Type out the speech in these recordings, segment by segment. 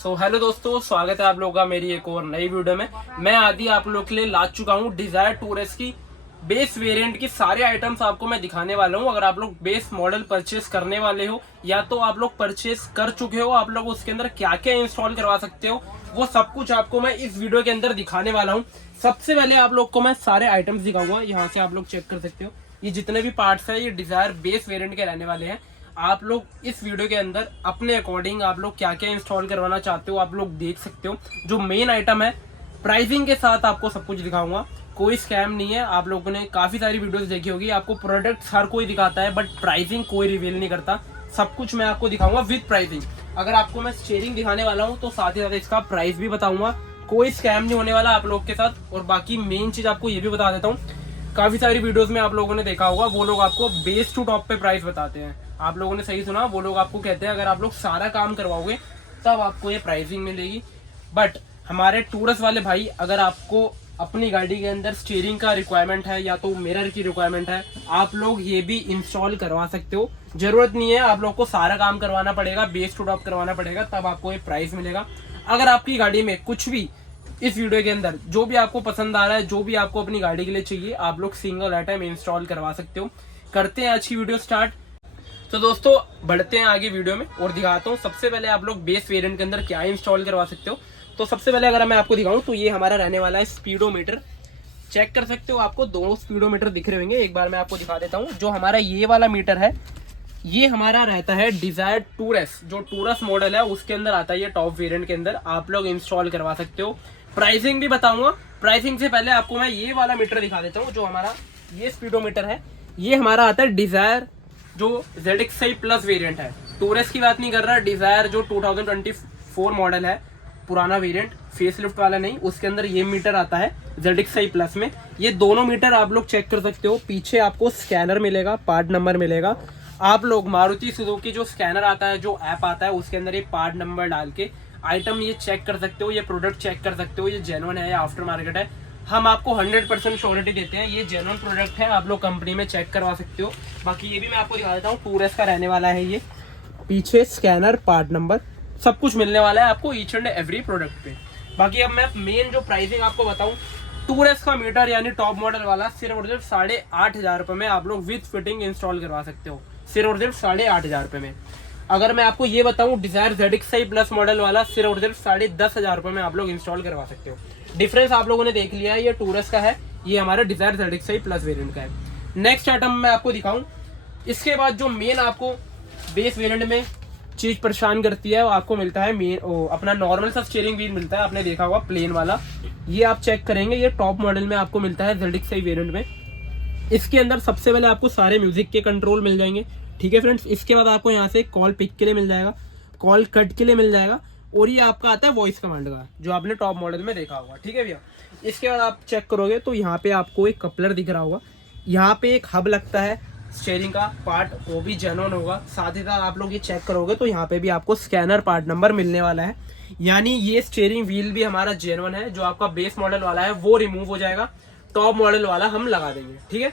Hello दोस्तों, स्वागत है आप लोगों का मेरी एक और नई वीडियो में। मैं आदि आप लोग के लिए ला चुका हूँ डिजायर टूरेस की बेस वेरिएंट की सारे आइटम्स आपको मैं दिखाने वाला हूँ। अगर आप लोग बेस मॉडल परचेस करने वाले हो या तो आप लोग परचेस कर चुके हो, आप लोग उसके अंदर क्या क्या इंस्टॉल करवा सकते हो वो सब कुछ आपको मैं इस वीडियो के अंदर दिखाने वाला हूँ। सबसे पहले आप लोग को मैं सारे आइटम्स दिखाऊंगा, यहाँ से आप लोग चेक कर सकते हो। ये जितने भी पार्ट्स है ये डिजायर बेस वेरिएंट के रहने वाले हैं। आप लोग इस वीडियो के अंदर अपने अकॉर्डिंग आप लोग क्या क्या इंस्टॉल करवाना चाहते हो आप लोग देख सकते हो। जो मेन आइटम है प्राइसिंग के साथ आपको सब कुछ दिखाऊंगा, कोई स्कैम नहीं है। आप लोगों ने काफी सारी वीडियोस देखी होगी, आपको प्रोडक्ट हर कोई दिखाता है बट प्राइसिंग कोई रिवील नहीं करता। सब कुछ मैं आपको दिखाऊंगा विद प्राइसिंग। अगर आपको मैं स्टीयरिंग दिखाने वाला हूँ तो साथ ही साथ इसका प्राइस भी बताऊंगा, कोई स्कैम नहीं होने वाला आप लोग के साथ। और बाकी मेन चीज आपको ये भी बता देता हूँ, काफी सारी वीडियोस में आप लोगों ने देखा होगा वो लोग आपको बेस टू टॉप पे प्राइस बताते हैं। आप लोगों ने सही सुना, वो लोग आपको कहते हैं अगर आप लोग सारा काम करवाओगे तब आपको ये प्राइसिंग मिलेगी। बट हमारे टूरिस्ट वाले भाई, अगर आपको अपनी गाड़ी के अंदर स्टीयरिंग का रिक्वायरमेंट है या तो मिरर की रिक्वायरमेंट है, आप लोग ये भी इंस्टॉल करवा सकते हो। जरूरत नहीं है आप लोग को सारा काम करवाना पड़ेगा, बेस टू टॉप करवाना पड़ेगा, तब आपको ये प्राइस मिलेगा। अगर आपकी गाड़ी में कुछ भी इस वीडियो के अंदर जो भी आपको पसंद आ रहा है, जो भी आपको अपनी गाड़ी के लिए चाहिए, आप लोग सिंगल आइटम इंस्टॉल करवा सकते हो। करते हैं आज की वीडियो स्टार्ट। तो दोस्तों बढ़ते हैं आगे वीडियो में और दिखाता हूँ सबसे पहले आप लोग बेस वेरिएंट के अंदर क्या इंस्टॉल करवा सकते हो। तो सबसे पहले अगर मैं आपको दिखाऊं तो ये हमारा रहने वाला है स्पीडोमीटर। चेक कर सकते हो, आपको दोनों स्पीडोमीटर दिख रहे होंगे। एक बार मैं आपको दिखा देता हूँ। जो हमारा ये वाला मीटर है ये हमारा रहता है डिजायर टूरस, जो टूरस मॉडल है उसके अंदर आता है। ये टॉप वेरिएंट के अंदर आप लोग इंस्टॉल करवा सकते हो। प्राइसिंग भी बताऊंगा। प्राइसिंग से पहले आपको मैं ये वाला मीटर दिखा देता हूँ। जो हमारा ये स्पीडोमीटर है ये हमारा आता है डिजायर जो ZXi प्लस वेरिएंट है। टूरस की बात नहीं कर रहा, डिजायर जो 2024 मॉडल है, पुराना वेरिएंट, फेसलिफ्ट वाला नहीं, उसके अंदर ये मीटर आता है ZXi प्लस में। ये दोनों मीटर आप लोग चेक कर सकते हो। पीछे आपको स्कैनर मिलेगा, पार्ट नंबर मिलेगा। आप लोग मारुति सुजुकी जो स्कैनर आता है, जो ऐप आता है, उसके अंदर ये पार्ट नंबर डाल के आइटम ये चेक कर सकते हो, ये प्रोडक्ट चेक कर सकते हो, ये जेन्युइन है या आफ्टर मार्केट है। हम आपको 100% श्योरिटी देते हैं, ये जेन्युइन प्रोडक्ट है, आप लोग कंपनी में चेक करवा सकते हो। बाकी ये भी मैं आपको दिखा देता हूँ, टूरस का रहने वाला है ये। पीछे स्कैनर, पार्ट नंबर, सब कुछ मिलने वाला है आपको ईच एंड एवरी प्रोडक्ट पे। बाकी अब मैं मेन जो प्राइसिंग आपको बताऊँ, टूरस का मीटर यानी टॉप मॉडल वाला सिर्फ और सिर्फ 8,500 रुपये में आप लोग विद फिटिंग इंस्टॉल करवा सकते हो। सिर्फ और सिर्फ 8,500 रुपये में। अगर मैं आपको ये बताऊं डिजायर ZXi प्लस मॉडल वाला सिर्फ और सिर्फ 10,500 रुपये में आप लोग इंस्टॉल करवा सकते हो। डिफरेंस आप लोगों ने देख लिया है, ये टूरस का है, ये हमारा डिजायर ZXi प्लस वेरिएंट का है। नेक्स्ट आइटम मैं आपको दिखाऊं, इसके बाद जो मेन आपको बेस वेरिएंट में चीज परेशान करती है वो आपको मिलता है मेन अपना नॉर्मल सा स्टीयरिंग व्हील मिलता है, आपने देखा होगा प्लेन वाला। ये आप चेक करेंगे, ये टॉप मॉडल में आपको मिलता है ZXi वेरिएंट में। इसके अंदर सबसे पहले आपको सारे म्यूजिक के कंट्रोल मिल जाएंगे, ठीक है फ्रेंड्स। इसके बाद आपको यहाँ से कॉल पिक के लिए मिल जाएगा, कॉल कट के लिए मिल जाएगा, और ये आपका आता है वॉइस कमांड का, जो आपने टॉप मॉडल में देखा होगा, ठीक है भैया। इसके बाद आप चेक करोगे तो यहाँ पे आपको एक कपलर दिख रहा होगा, यहाँ पे एक हब लगता है स्टीयरिंग का पार्ट, वो भी जेन्युइन होगा। साथ ही साथ आप लोग ये चेक करोगे तो यहाँ पे भी आपको स्कैनर पार्ट नंबर मिलने वाला है, यानी ये स्टीयरिंग व्हील भी हमारा जेन्युइन है। जो आपका बेस मॉडल वाला है वो रिमूव हो जाएगा, टॉप मॉडल वाला हम लगा देंगे, ठीक है।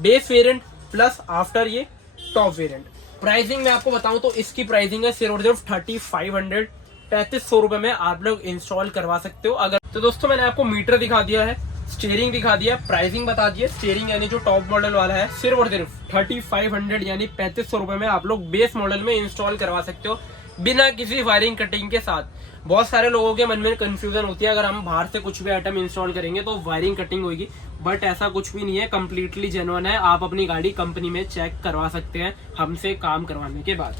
बेस वेरिएंट प्लस आफ्टर ये टॉप वेरिएंट। प्राइसिंग में आपको बताऊं तो इसकी प्राइसिंग है सिर्फ और सिर्फ 3,500, 3,500 रुपए में आप लोग इंस्टॉल करवा सकते हो। अगर तो दोस्तों मैंने आपको मीटर दिखा दिया है, स्टीयरिंग दिखा दिया, प्राइसिंग बता दिया। स्टीयरिंग यानी जो टॉप मॉडल वाला है सिर्फ और सिर्फ 3,500 यानी 3,500 रुपए में आप लोग बेस मॉडल में इंस्टॉल करवा सकते हो, बिना किसी वायरिंग कटिंग के साथ। बहुत सारे लोगों के मन में कंफ्यूजन होती है, अगर हम बाहर से कुछ भी आइटम इंस्टॉल करेंगे तो वायरिंग कटिंग होगी, बट ऐसा कुछ भी नहीं है, कंप्लीटली जेन्युइन है। आप अपनी गाड़ी कंपनी में चेक करवा सकते हैं हमसे काम करवाने के बाद।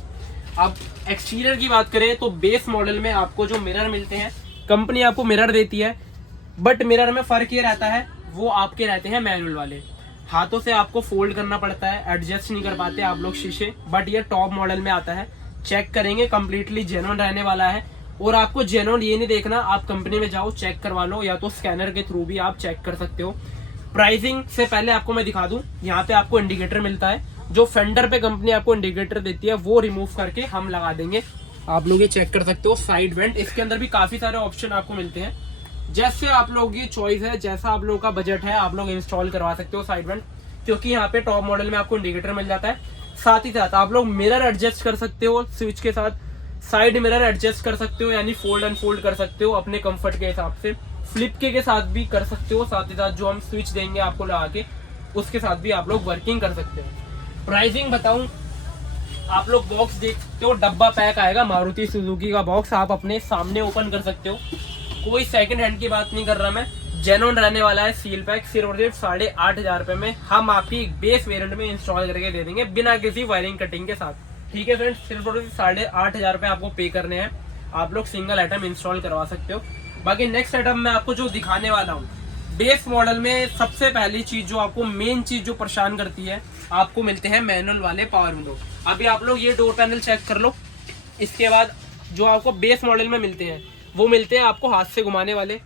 अब एक्सटीरियर की बात करें तो बेस मॉडल में आपको जो मिरर मिलते हैं, कंपनी आपको मिरर देती है, बट मिरर में फर्क ये रहता है वो आपके रहते हैं मैनुअल वाले, हाथों से आपको फोल्ड करना पड़ता है, एडजस्ट नहीं कर पाते आप लोग शीशे। बट ये टॉप मॉडल में आता है, चेक करेंगे कंप्लीटली जेन्युइन रहने वाला है। और आपको जेन्युइन ये नहीं देखना, आप कंपनी में जाओ चेक करवा लो, या तो स्कैनर के थ्रू भी आप चेक कर सकते हो। प्राइसिंग से पहले आपको मैं दिखा दूं, यहाँ पे आपको इंडिकेटर मिलता है, जो फेंडर पे कंपनी आपको इंडिकेटर देती है वो रिमूव करके हम लगा देंगे। आप लोग ये चेक कर सकते हो। साइड वेंट, इसके अंदर भी काफी सारे ऑप्शन आपको मिलते हैं, जैसे आप लोग की चॉइस है, जैसा आप लोगों का बजट है आप लोग इंस्टॉल करवा सकते हो साइड वेंट, क्योंकि यहाँ पे टॉप मॉडल में आपको इंडिकेटर मिल जाता है। साथ ही साथ आप लोग मिरर एडजस्ट कर सकते हो स्विच के साथ, साइड मिरर एडजस्ट कर सकते हो, यानी फोल्ड अनफोल्ड कर सकते हो अपने कंफर्ट के हिसाब से। फ्लिप के साथ भी कर सकते हो, साथ ही साथ जो हम स्विच देंगे आपको लगा के उसके साथ भी आप लोग वर्किंग कर सकते हो। प्राइसिंग बताऊं, आप लोग बॉक्स देख सकते हो, डब्बा पैक आएगा मारुति सुजुकी का बॉक्स, आप अपने सामने ओपन कर सकते हो। कोई सेकंड हैंड की बात नहीं कर रहा मैं, जेन्युइन रहने वाला है। सील पैक सिर्फ और सिर्फ 8,500 में हम आपकी बेस वेरिएंट में इंस्टॉल करके दे देंगे बिना किसी वायरिंग कटिंग के साथ। ठीक है फ्रेंड्स, सिर्फ और सिर्फ 8,500 आपको पे करने हैं, आप लोग सिंगल आइटम इंस्टॉल करवा सकते हो। बाकी नेक्स्ट आइटम मैं आपको जो दिखाने वाला हूँ, बेस मॉडल में सबसे पहली चीज जो आपको मेन चीज जो परेशान करती है, आपको मिलते हैं मैनुअल वाले पावर विंडो। अभी आप लोग ये डोर पैनल चेक कर लो। इसके बाद जो आपको बेस मॉडल में मिलते हैं वो मिलते हैं आपको हाथ से घुमाने वाले।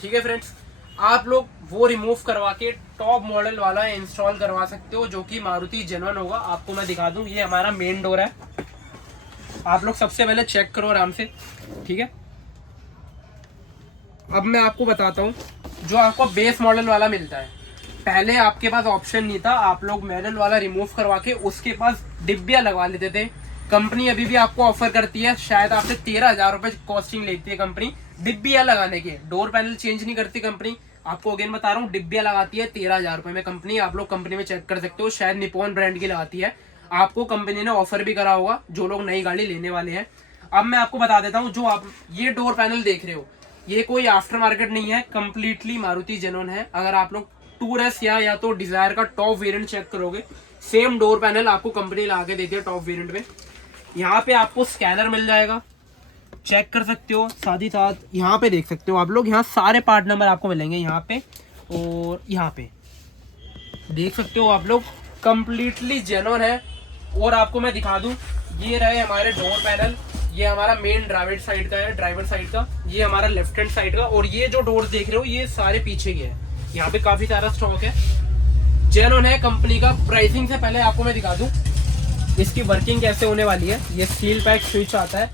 ठीक है फ्रेंड्स, आप लोग वो रिमूव करवा के टॉप मॉडल वाला इंस्टॉल करवा सकते हो, जो कि मारुति जेन्युइन होगा। आपको मैं दिखा दूं, ये हमारा मेन डोर है। आप लोग सबसे पहले चेक करो आराम से। ठीक है, अब मैं आपको बताता हूँ जो आपको बेस मॉडल वाला मिलता है। पहले आपके पास ऑप्शन नहीं था, आप लोग मैनुअल वाला रिमूव करवा के उसके पास डिब्बियां लगवा लेते थे। कंपनी अभी भी आपको ऑफर करती है, शायद आपसे 13,000 रुपए कॉस्टिंग लेती है कंपनी डिब्बियां लगाने के। डोर पैनल चेंज नहीं करती कंपनी, आपको अगेन बता रहा हूँ, डिब्बियां लगाती है 13,000 रुपए में कंपनी। आप लोग कंपनी में चेक कर सकते हो, शायद निपॉन ब्रांड की लगाती है। आपको कंपनी ने ऑफर भी करा होगा जो लोग नई गाड़ी लेने वाले हैं। अब मैं आपको बता देता हूँ, जो आप ये डोर पैनल देख रहे हो ये कोई आफ्टर मार्केट नहीं है, कंप्लीटली मारुति जेन्युइन है। अगर आप लोग टूरस या तो डिजायर का टॉप वेरिएंट चेक करोगे, सेम डोर पैनल आपको कंपनी ला के देती है टॉप वेरिएंट में। यहाँ पे आपको स्कैनर मिल जाएगा, चेक कर सकते हो। साथ ही साथ यहाँ पे देख सकते हो आप लोग, यहाँ सारे पार्ट नंबर आपको मिलेंगे यहाँ पे, और यहाँ पे देख सकते हो आप लोग, कंप्लीटली जेन्युइन है। और आपको मैं दिखा दूं, ये रहे हमारे डोर पैनल, ये हमारा मेन ड्राइवर साइड का है, ड्राइवर साइड का, ये हमारा लेफ्ट हैंड साइड का, और ये जो डोर देख रहे हो ये सारे पीछे के हैं। यहाँ पे काफी सारा स्टॉक है, जेन्युइन है कंपनी का। प्राइसिंग से पहले आपको मैं दिखा दूं इसकी वर्किंग कैसे होने वाली है। ये सील पैक स्विच आता है,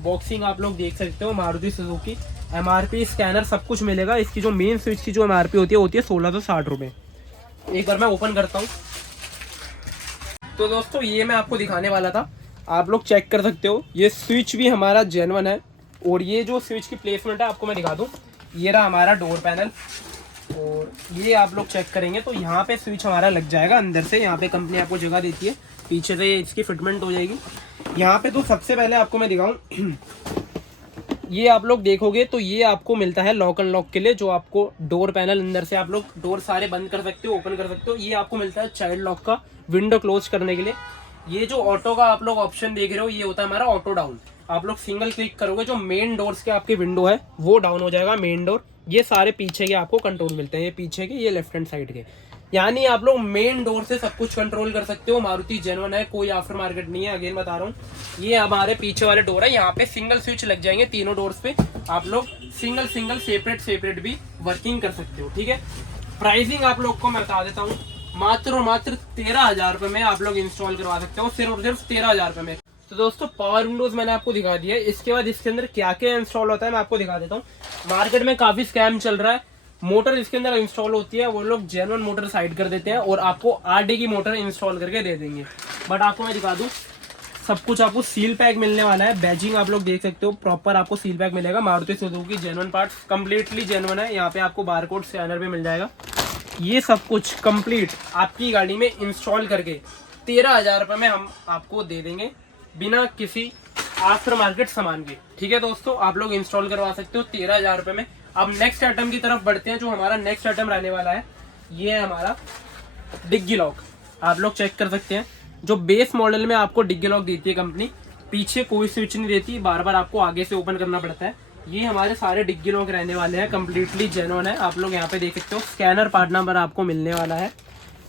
बॉक्सिंग आप लोग देख सकते हो, मारुति सुजुकी, एमआरपी स्कैनर सब कुछ मिलेगा। इसकी जो मेन स्विच की जो एमआरपी होती है 1660 रुपये। एक बार मैं ओपन करता हूँ। तो दोस्तों ये मैं आपको दिखाने वाला था, आप लोग चेक कर सकते हो, ये स्विच भी हमारा जेन्युइन है। और ये जो स्विच की प्लेसमेंट है आपको मैं दिखा दूं, ये रहा हमारा डोर पैनल, और ये आप लोग चेक करेंगे तो यहाँ पे स्विच हमारा लग जाएगा अंदर से। यहाँ पे कंपनी आपको जगह देती है, पीछे से इसकी फिटमेंट हो जाएगी यहाँ पे। तो सबसे पहले आपको मैं दिखाऊं, ये आप लोग देखोगे तो ये आपको मिलता है लॉक अनलॉक के लिए, जो आपको डोर पैनल अंदर से आप लोग डोर सारे बंद कर सकते हो, ओपन कर सकते हो। ये आपको मिलता है चाइल्ड लॉक का, विंडो क्लोज करने के लिए। ये जो ऑटो का आप लोग ऑप्शन देख रहे हो, ये होता है हमारा ऑटो डाउन। आप लोग सिंगल क्लिक करोगे, जो मेन डोर्स के आपके विंडो है वो डाउन हो जाएगा, मेन डोर। ये सारे पीछे के आपको कंट्रोल मिलते हैं, ये पीछे के, ये लेफ्ट हैंड साइड के। यानी आप लोग मेन डोर से सब कुछ कंट्रोल कर सकते हो। मारुति जेन्युइन है, कोई आफ्टर मार्केट नहीं है। अगेन बता रहा हूँ, ये हमारे पीछे वाले डोर है, यहाँ पे सिंगल स्विच लग जाएंगे तीनों डोर्स पे। आप लोग सिंगल सेपरेट भी वर्किंग कर सकते हो। ठीक है, प्राइसिंग आप लोग को मैं बता देता हूँ, मात्र 13,000 रुपए में आप लोग इंस्टॉल करवा सकते हो, सिर्फ और सिर्फ 13,000 रुपए में। तो दोस्तों पावर विंडोज मैंने आपको दिखा दिया है। इसके बाद इसके अंदर क्या क्या इंस्टॉल होता है मैं आपको दिखा देता हूँ। मार्केट में काफी स्कैम चल रहा है, मोटर इसके अंदर इंस्टॉल होती है, वो लोग जेन्युइन मोटर साइड कर देते हैं और आपको आरडी की मोटर इंस्टॉल करके दे देंगे। बट आपको मैं दिखा दूं, सब कुछ आपको सील पैक मिलने वाला है। बैजिंग आप लोग देख सकते हो, प्रॉपर आपको सील पैक मिलेगा। Maruti Suzuki genuine parts, completely genuine है। यहाँ पे आपको बारकोड स्कैनर भी मिल जाएगा। ये सब कुछ कंप्लीट आपकी गाड़ी में इंस्टॉल करके 13,000 रुपए में हम आपको दे देंगे, बिना किसी आफ्टर मार्केट सामान के। ठीक है दोस्तों, आप लोग इंस्टॉल करवा सकते हो 13,000 रुपए में। अब नेक्स्ट आइटम की तरफ बढ़ते हैं। जो हमारा नेक्स्ट आइटम रहने वाला है, ये है हमारा डिग्गी लॉक। आप लोग चेक कर सकते हैं, जो बेस मॉडल में आपको डिग्गी लॉक देती है कंपनी, पीछे कोई स्विच नहीं देती, बार बार आपको आगे से ओपन करना पड़ता है। ये हमारे सारे डिग्गी लॉक रहने वाले हैं, कंप्लीटली जेन्युइन है। आप लोग यहाँ पे देख सकते हो, स्कैनर पार्ट नंबर आपको मिलने वाला है।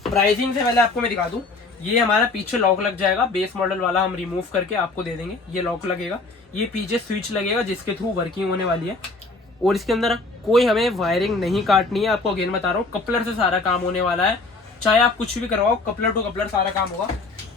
प्राइसिंग से पहले आपको मैं दिखा दूं, ये हमारा पीछे लॉक लग जाएगा, बेस मॉडल वाला हम रिमूव करके आपको दे देंगे। ये लॉक लगेगा, ये पीछे स्विच लगेगा जिसके थ्रू वर्किंग होने वाली है। और इसके अंदर कोई हमें वायरिंग नहीं काटनी है, आपको अगेन बता रहा हूँ, कपलर से सारा काम होने वाला है। चाहे आप कुछ भी करवाओ, कपलर टू कपलर सारा काम होगा।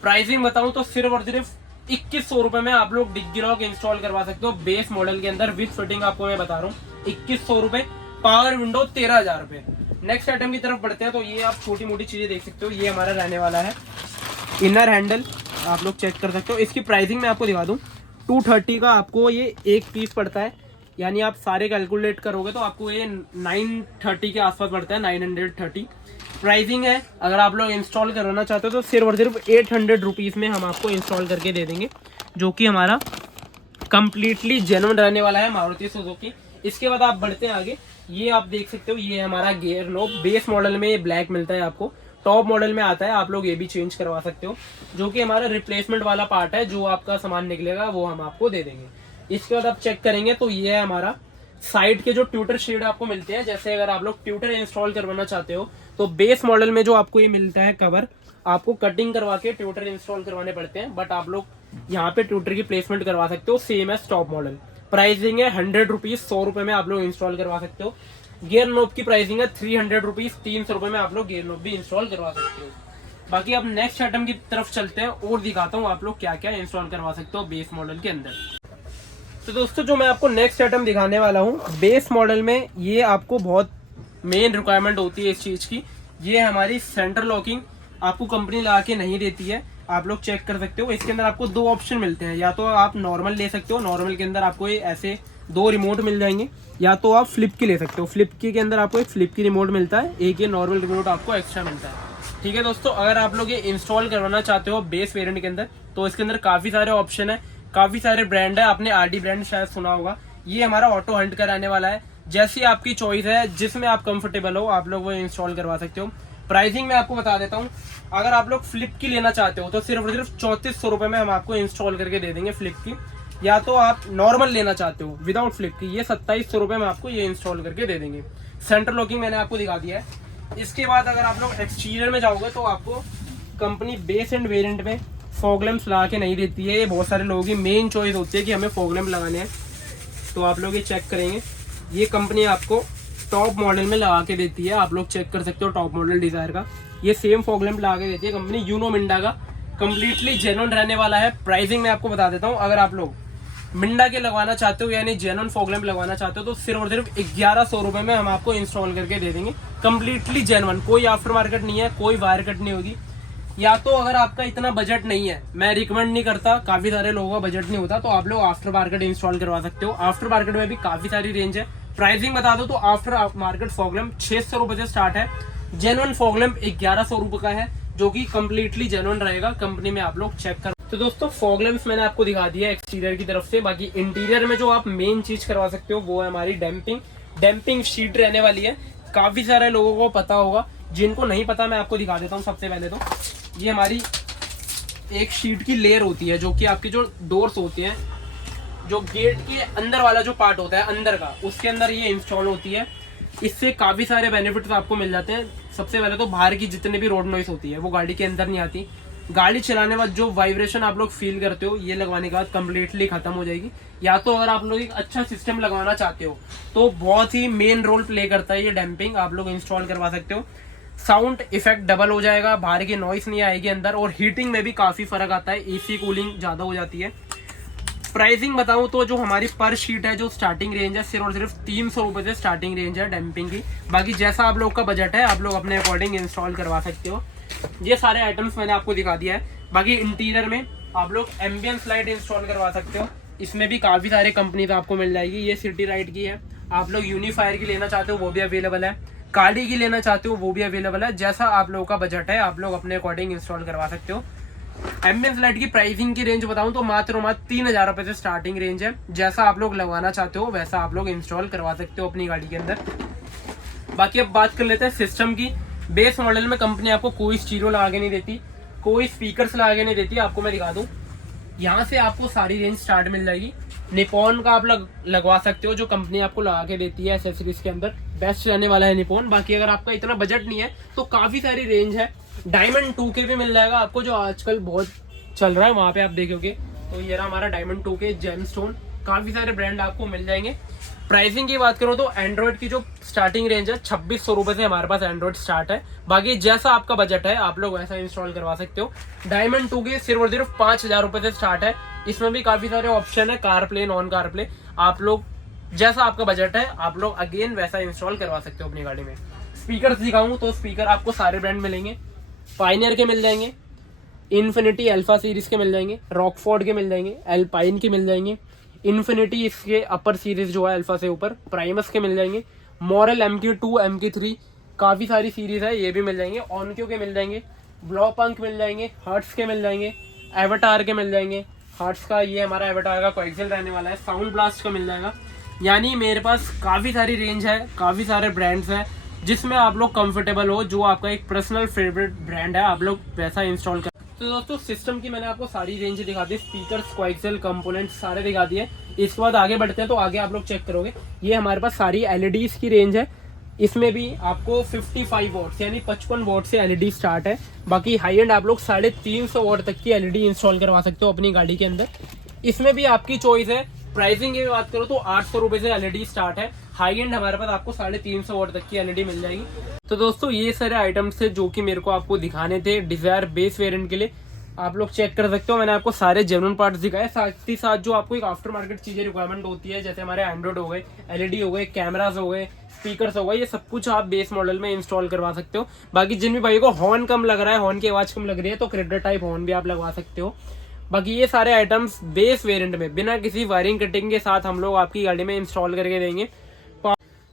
प्राइसिंग बताऊं तो सिर्फ और सिर्फ 2100 रुपए में आप लोग डिग्गी लॉक इंस्टॉल करवा सकते हो बेस मॉडल के अंदर विद फिटिंग। आपको मैं बता रहा हूँ 2100 रुपए, पावर विंडो 13,000 रुपए। नेक्स्ट आइटम की तरफ बढ़ते हैं। तो ये आप छोटी मोटी चीजें देख सकते हो, ये हमारा रहने वाला है इनर हैंडल, आप लोग चेक कर सकते हो। इसकी प्राइसिंग मैं आपको दिखा दूं, 230 का आपको ये एक पीस पड़ता है, यानी आप सारे कैलकुलेट करोगे तो आपको ये 930 के आसपास पड़ता है, 930 प्राइसिंग है। अगर आप लोग इंस्टॉल करवाना चाहते हो तो सिर्फ और सिर्फ 800 रुपीज़ में हम आपको इंस्टॉल करके दे देंगे, जो कि हमारा कंप्लीटली जेन्युइन रहने वाला है मारुति सुजुकी। इसके बाद आप बढ़ते हैं आगे, ये आप देख सकते हो, ये हमारा गियर नॉब बेस मॉडल में ये ब्लैक मिलता है आपको, टॉप मॉडल में आता है, आप लोग ये भी चेंज करवा सकते हो, जो कि हमारा रिप्लेसमेंट वाला पार्ट है, जो आपका सामान निकलेगा वो हम आपको दे देंगे। इसके बाद आप चेक करेंगे तो ये है हमारा साइड के जो ट्यूटर शेड आपको मिलते हैं। जैसे अगर आप लोग ट्यूटर इंस्टॉल करवाना चाहते हो तो बेस मॉडल में जो आपको ये मिलता है कवर, आपको कटिंग करवा के ट्यूटर इंस्टॉल करवाने पड़ते हैं, बट आप लोग यहाँ पे ट्यूटर की प्लेसमेंट करवा सकते हो, same as top model. Pricing है 100 रुपीज, 100 रुपए में आप लोग इंस्टॉल करवा सकते हो। गियर नोब की प्राइसिंग है 300 रुपीज, 300 रुपए में आप लोग गियर नोब भी इंस्टॉल करवा सकते हो। बाकी अब नेक्स्ट आइटम की तरफ चलते हैं और दिखाता हूँ आप लोग क्या क्या इंस्टॉल करवा सकते हो बेस मॉडल के अंदर। तो दोस्तों जो मैं आपको नेक्स्ट आइटम दिखाने वाला हूँ बेस मॉडल में, ये आपको बहुत मेन रिक्वायरमेंट होती है इस चीज की, ये हमारी सेंटर लॉकिंग आपको कंपनी लगा के नहीं देती है, आप लोग चेक कर सकते हो। इसके अंदर आपको दो ऑप्शन मिलते हैं, या तो आप नॉर्मल ले सकते हो, नॉर्मल के अंदर आपको ये ऐसे दो रिमोट मिल जाएंगे, या तो आप फ्लिप की ले सकते हो, फ्लिप की के अंदर आपको एक फ्लिप की रिमोट मिलता है, एक ये नॉर्मल रिमोट आपको एक्स्ट्रा मिलता है। ठीक है दोस्तों, अगर आप लोग ये इंस्टॉल करवाना चाहते हो बेस वेरिएंट के अंदर तो इसके अंदर काफी सारे ऑप्शन है, काफी सारे ब्रांड है, आपने आरडी ब्रांड शायद सुना होगा। ये हमारा ऑटो हंट कर आने वाला है, जैसी आपकी चॉइस है, जिसमें आप कंफर्टेबल हो आप लोग वो इंस्टॉल करवा सकते हो। प्राइसिंग मैं आपको बता देता हूँ, अगर आप लोग फ्लिप की लेना चाहते हो तो सिर्फ और सिर्फ 3400 रुपए में हम आपको इंस्टॉल करके दे देंगे फ्लिप की, या तो आप नॉर्मल लेना चाहते हो विदाउट फ्लिप की, ये 2700 रुपए में आपको ये इंस्टॉल करके दे देंगे। सेंटर लॉकिंग मैंने आपको दिखा दिया है। इसके बाद अगर आप लोग एक्सटीरियर में जाओगे तो आपको कंपनी बेस एंड वेरिएंट में फॉग लैंप्स लगा के नहीं देती है, ये बहुत सारे लोगों की मेन चॉइस होती है कि हमें फॉग लैंप लगाने हैं, तो आप लोग ये चेक करेंगे, ये कंपनी आपको टॉप मॉडल में लगा के देती है, आप लोग चेक कर सकते हो टॉप मॉडल डिजायर का, ये सेम फॉग लैंप लगा के देती है कंपनी यूनो मिंडा का, कंप्लीटली जेन्युइन रहने वाला है। प्राइसिंग मैं आपको बता देता हूँ, अगर आप लोग मिंडा के लगवाना चाहते हो यानी जेन्युइन फॉग लैंप लगवाना चाहते हो तो सिर्फ और सिर्फ 1100 रुपए में हम आपको इंस्टॉल करके दे देंगे, कंप्लीटली जेन्युइन, कोई आफ्टर मार्केट नहीं है, कोई वायर कट नहीं होगी। या तो अगर आपका इतना बजट नहीं है, मैं रिकमेंड नहीं करता, काफी सारे लोगों का बजट नहीं होता, तो आप लोग आफ्टर मार्केट इंस्टॉल करवा सकते हो। आफ्टर मार्केट में भी काफी सारी रेंज है। प्राइसिंग बता दो तो आफ्टर मार्केट फॉग लैंप 600 रुपए से स्टार्ट है, जेन्युइन फॉग लैंप 1100 रुपए का है, जो कि कंप्लीटली जेन्युइन रहेगा, कंपनी में आप लोग चेक करो। तो दोस्तों फॉग लैंप्स मैंने आपको दिखा दिया है एक्सटीरियर की तरफ से। बाकी इंटीरियर में जो आप मेन चीज करवा सकते हो वो है हमारी डैम्पिंग शीट रहने वाली है। काफी सारे लोगों को पता होगा, जिनको नहीं पता मैं आपको दिखा देता हूँ। सबसे पहले तो ये हमारी एक शीट की लेयर होती है, जो कि आपकी जो डोर्स होती हैं, जो गेट के अंदर वाला जो पार्ट होता है अंदर का, उसके अंदर ये इंस्टॉल होती है। इससे काफी सारे बेनिफिट्स आपको मिल जाते हैं। सबसे पहले तो बाहर की जितनी भी रोड नॉइस होती है वो गाड़ी के अंदर नहीं आती। गाड़ी चलाने के बाद जो वाइब्रेशन आप लोग फील करते हो, ये लगवाने के बाद कंप्लीटली खत्म हो जाएगी। या तो अगर आप लोग एक अच्छा सिस्टम लगवाना चाहते हो तो बहुत ही मेन रोल प्ले करता है ये डैम्पिंग, आप लोग इंस्टॉल करवा सकते हो। साउंड इफेक्ट डबल हो जाएगा, बाहर की नॉइस नहीं आएगी अंदर, और हीटिंग में भी काफी फर्क आता है, एसी कूलिंग ज्यादा हो जाती है। प्राइसिंग बताऊं तो जो हमारी पर शीट है, जो स्टार्टिंग रेंज है सिर्फ और सिर्फ 300 रुपए से स्टार्टिंग रेंज है डैम्पिंग की। बाकी जैसा आप लोग का बजट है आप लोग अपने अकॉर्डिंग इंस्टॉल करवा सकते हो। ये सारे आइटम्स मैंने आपको दिखा दिया है। बाकी इंटीरियर में आप लोग एम्बियंस लाइट इंस्टॉल करवा सकते हो, इसमें भी काफी सारे कंपनीज आपको मिल जाएगी। ये सिटी लाइट की है, आप लोग यूनिफायर की लेना चाहते हो वो भी अवेलेबल है, काली की लेना चाहते हो वो भी अवेलेबल है। जैसा आप लोगों का बजट है आप लोग अपने अकॉर्डिंग इंस्टॉल करवा सकते हो। एम्बियंस लाइट की प्राइसिंग की रेंज बताऊं तो मात्र 3000 रुपए से स्टार्टिंग रेंज है। जैसा आप लोग लगवाना चाहते हो वैसा आप लोग इंस्टॉल करवा सकते हो अपनी गाड़ी के अंदर। बाकी अब बात कर लेते हैं सिस्टम की। बेस मॉडल में कंपनी आपको कोई स्टीरियो लगा के नहीं देती, कोई स्पीकर्स लगा के नहीं देती। आपको मैं दिखा दूं, यहाँ से आपको सारी रेंज स्टार्ट मिल जाएगी। निपॉन का आप लगवा सकते हो, जो कंपनी आपको लगा के देती है एसेसरीज के अंदर, बेस्ट रहने वाला है निपॉन। बाकी अगर आपका इतना बजट नहीं है तो काफी सारी रेंज है। डायमंड 2K भी मिल जाएगा आपको, जो आजकल बहुत चल रहा है, वहां पे आप देखोगे तो ये रहा हमारा डायमंड 2K जेमस्टोन। काफी सारे ब्रांड आपको मिल जाएंगे। प्राइसिंग की बात करूं तो एंड्रॉइड की जो स्टार्टिंग रेंज है 2600 रुपए से हमारे पास एंड्रॉइड स्टार्ट है। बाकी जैसा आपका बजट है आप लोग वैसा इंस्टॉल करवा सकते हो। डायमंड 2K सिर्फ और सिर्फ 5000 रुपए से स्टार्ट है। इसमें भी काफी सारे ऑप्शन है, car play, non car play. आप लोग जैसा आपका बजट है आप लोग अगेन वैसा इंस्टॉल करवा सकते हो अपनी गाड़ी में। स्पीकर दिखाऊं तो स्पीकर आपको सारे ब्रांड मिलेंगे, पायनियर के मिल जाएंगे, इन्फिनिटी अल्फा सीरीज के मिल जाएंगे, रॉकफोर्ड के मिल जाएंगे, एल्पाइन के मिल जाएंगे, इन्फिनिटी इसके अपर सीरीज जो है अल्फा से ऊपर, प्राइमस के मिल जाएंगे, मॉरल MK2 MK3 काफ़ी सारी सीरीज है ये भी मिल जाएंगे, ऑनक्यू के मिल जाएंगे, ब्लॉपंक मिल जाएंगे, हर्ट्स के मिल जाएंगे, एवाटार के मिल जाएंगे, हर्ट्स का ये हमारा एवाटार का कोएक्सियल रहने वाला है, साउंड ब्लास्ट का मिल जाएगा। यानी मेरे पास काफ़ी सारी रेंज है, काफ़ी सारे ब्रांड्स हैं जिसमें आप लोग कंफर्टेबल हो, जो आपका एक पर्सनल फेवरेट ब्रांड है आप लोग वैसा इंस्टॉल कर। तो दोस्तों सिस्टम की मैंने आपको सारी रेंज दिखा दी, स्पीकर्स, कोएक्सियल कंपोनेंट्स सारे दिखा दिए। इसके बाद आगे बढ़ते हैं तो आगे आप लोग चेक करोगे ये हमारे पास सारी LEDs की रेंज है। इसमें भी आपको 55 वॉट्स यानी 55 वॉट से LED स्टार्ट है। बाकी हाई एंड आप लोग 350 वॉट तक की LED इंस्टॉल करवा सकते हो अपनी गाड़ी के अंदर। इसमें भी आपकी चॉइस है। प्राइसिंग की बात करो तो 800 रुपये से LED स्टार्ट है। हाई एंड हमारे पास आपको 350 वॉट तक की LED मिल जाएगी। तो दोस्तों ये सारे आइटम्स थे जो कि मेरे को आपको दिखाने थे डिजायर बेस वेरिएंट के लिए। आप लोग चेक कर सकते हो, मैंने आपको सारे जेन्युइन पार्ट्स दिखाए, साथ ही साथ जो आपको एक आफ्टर मार्केट चीजें रिक्वायरमेंट होती है जैसे हमारे एंड्रॉइड हो गए, LED हो गए, कैमरास हो गए, स्पीकर्स हो गए, ये सब कुछ आप बेस मॉडल में इंस्टॉल करवा सकते हो। बाकी जिन भी भाई को हॉर्न कम लग रहा है, हॉर्न की आवाज कम लग रही है, तो क्रेडिट टाइप हॉर्न भी आप लगवा सकते हो। बाकी ये सारे आइटम्स बेस वेरिएंट में बिना किसी वायरिंग कटिंग के साथ हम लोग आपकी गाड़ी में इंस्टॉल करके देंगे।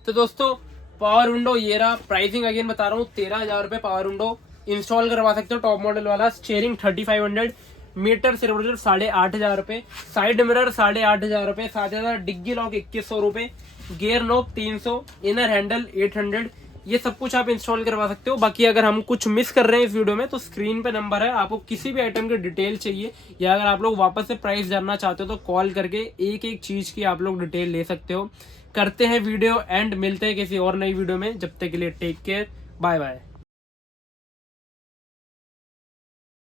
तो दोस्तों पावर विंडो ये रहा, प्राइसिंग अगेन बता रहा हूँ 13,000 रुपये पावर विंडो इंस्टॉल करवा सकते हो टॉप मॉडल वाला। स्टीयरिंग 3500, मीटर सिलेंडर 8,500 रुपये, साइड मिरर 8,500 रुपये, साथ ही साथ डिग्गी लॉक 2100 रुपये, गियर नॉब 300, इनर हैंडल 800, ये सब कुछ आप इंस्टॉल करवा सकते हो। बाकी अगर हम कुछ मिस कर रहे हैं इस वीडियो में तो स्क्रीन पे नंबर है, आपको किसी भी आइटम की डिटेल चाहिए या अगर आप लोग वापस से प्राइस जानना चाहते हो तो कॉल करके एक एक चीज की आप लोग डिटेल ले सकते हो। करते हैं वीडियो एंड मिलते हैं किसी और नई वीडियो में, जब तक के लिए टेक केयर, बाय बाय।